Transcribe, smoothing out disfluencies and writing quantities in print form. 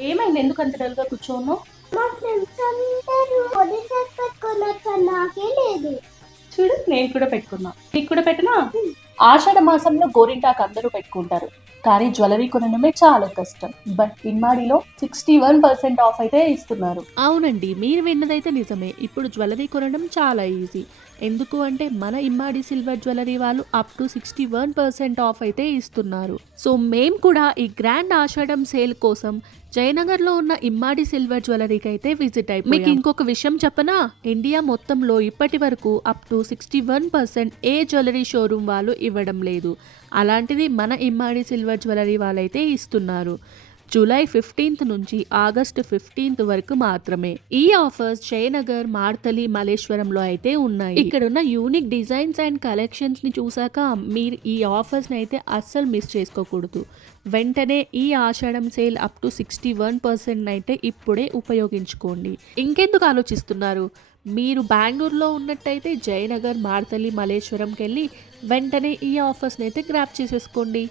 ఏమైంది? ఎందుకంత డల్‌గా కూర్చోన్నావు? మా ఫ్రెండ్స్ అందరూ ఒడిశాస్ పెట్టుకున్నారు, నాకే లేదు. చూడు నేను కూడా పెట్టుకున్నా. నీకు కూడా పెట్టనా? ఆషాఢ మాసంలో గోరింటాకు అందరూ పెట్టుకుంటారు. కానీ జ్యువెలరీ కొనడమే చాలా కష్టం. బట్ ఇమ్మాడిలో 61% ఆఫ్ అయితే ఇస్తున్నారు. అవునండి, మీరు విన్నదైతే నిజమే. ఇప్పుడు జ్యువెలరీ కొనడం చాలా ఈజీ. ఎందుకు అంటే మన ఇమ్మాడి సిల్వర్ జ్యువెలరీ వాళ్ళు అప్ టు 61% ఆఫ్ అయితే ఇస్తున్నారు. సో మేము కూడా ఈ గ్రాండ్ ఆషాఢం సేల్ కోసం జయనగర్లో ఉన్న ఇమ్మాడి సిల్వర్ జ్యువెలరీకి అయితే విజిట్ అయిపోయాం. మీకు ఇంకొక విషయం చెప్పనా, ఇండియా మొత్తంలో ఇప్పటి వరకు up to 61% A jewellery showroom వాళ్ళు ఇవ్వడం లేదు. అలాంటిది మన ఇమ్మాడి సిల్వర్ జ్యువెలరీ వాళ్ళైతే ఇస్తున్నారు. జూలై 15th నుంచి ఆగస్ట్ 15th వరకు మాత్రమే. ఈ ఆఫర్స్ జయనగర్, మార్తలి, మలేశ్వరంలో అయితే ఉన్నాయి. ఇక్కడ ఉన్న యూనిక్ డిజైన్స్ అండ్ కలెక్షన్స్ ని చూసాక మీరు ఈ ఆఫర్స్ ని అయితే అస్సలు మిస్ చేసుకోకూడదు. వెంటనే ఈ ఆషాఢం సేల్ అప్ టు 61% అయితే ఇప్పుడే ఉపయోగించుకోండి. ఇంకెందుకు ఆలోచిస్తున్నారు? మీరు బెంగళూరులో ఉన్నట్టయితే జయనగర్, మార్తలి, మలేశ్వరంకి వెళ్ళి వెంటనే ఈ ఆఫర్స్ని అయితే గ్రాప్ చేసేసుకోండి.